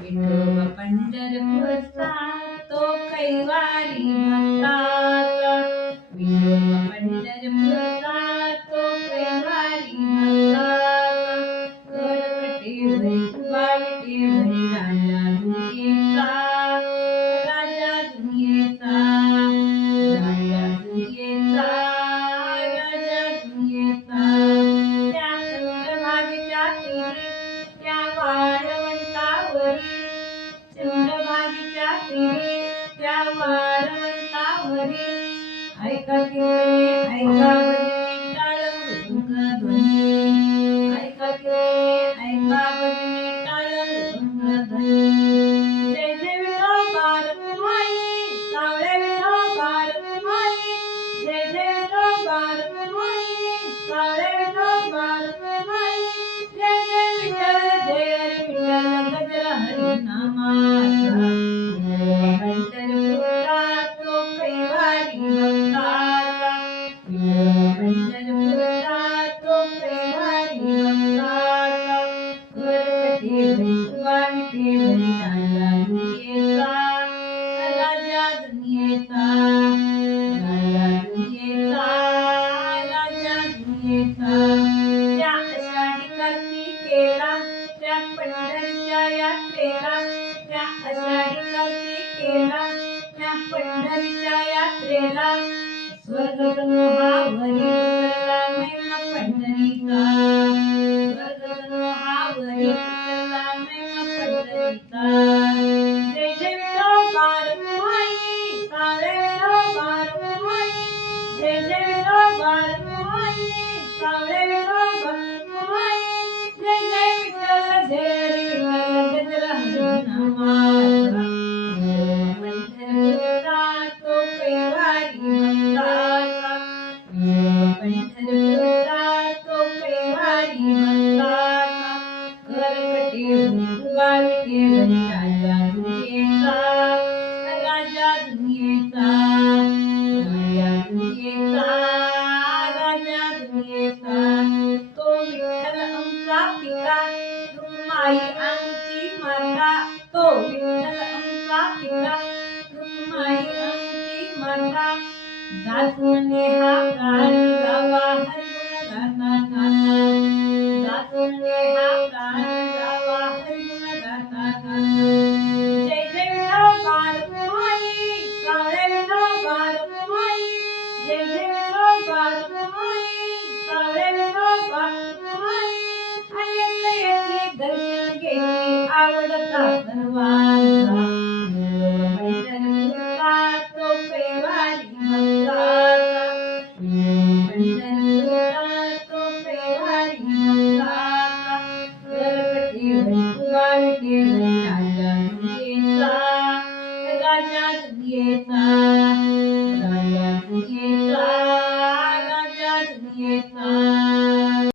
विठोबा पंढरपूरचा तो कैवारी भक्ताचा, विठोबा पंढरपूरचा तो कैवारी भक्ताचा, करकटेवरी उभा विटेवरी राजा दुनियेचा, राजा दुनियेचा, राजा दुनियेचा, राजा दुनियेचा. त्या चंद्रभागेच्या तीरी त्या वाळवंटावरी, चंद्रभागेच्या तीरी त्या वाळवंटावरी, ऐका कीर्तने ऐका भजने टाळ मृदुंग ध्वनी, ऐका कीर्तने ऐका भजने टाळ मृदुंग ध्वनी. जय जय विठोबा रखुमाई, सावळ्या विठोबा रखुमाई, जय जय विठोबा रखुमाई, सावळ्या विठोबा रखुमाई, जय जय विठ्ठल जय हरी विठ्ठल गजर हरिनामाचा. पंढरपूरचा तो कैवारी भक्ताचा, पंढरपूरचा तो कैवारी भक्ताचा, करकटेवरी उभा विटेवरी राजा दुनियेचा, राजा दुनियेचा, राजा दुनियेचा, राजा दुनियेचा. त्या आषाढी कार्तिकेला त्या पंढरीच्या यात्रेला, त्या आषाढी कार्तिकेला त्या पंढरीच्या यात्रेला, स्वर्गगृहावरी उतरला महिमा पंढरीचा, स्वर्गगृहावरी उतरला महिमा पंढरीचा. जय जय विठोबा रखुमाई, सावळ्या विठोबा रखुमाई, जय जय विठोबा रखुमाई, सावळ्या विठोबा रखुमाई, जय जय विठ्ठल जय हरी विठ्ठल गजर हरिनामाचा. पंढरपूरचा तो कैवारी भक्ताचा, पंढरपूरचा तो कैवारी भक्ताचा, करकटेवरी उभा विटेवरी राजा दुनियेचा, राजा दुनियेचा, राजा दुनियेचा, राजा दुनियेचा. तो विठ्ठल आमचा पिता, रुक्माई आमची माता, तो विठ्ठल आमचा पिता, रुक्माई आमची माता. दासून हा प्राण जावा हरिगुण गाता गाता, दासून हा प्राण जावा हरिगुण गाता गाता. जय जय विठोबा रखुमाई, सावळ्या विठोबा रखुमाई, जय जय विठोबा रखुमाई, सावळ्या विठोबा रखुमाई, अनेक येती दर्शन घेती आवडता सर्वांचा. पंढरपूरचा तो कैवारी भक्ताचा, पंढरपूरचा तो कैवारी भक्ताचा, करकटेवरी उभा विटेवरी राजा दुनियेचा, राजा दुनियेचा, राजा दुनियेचा.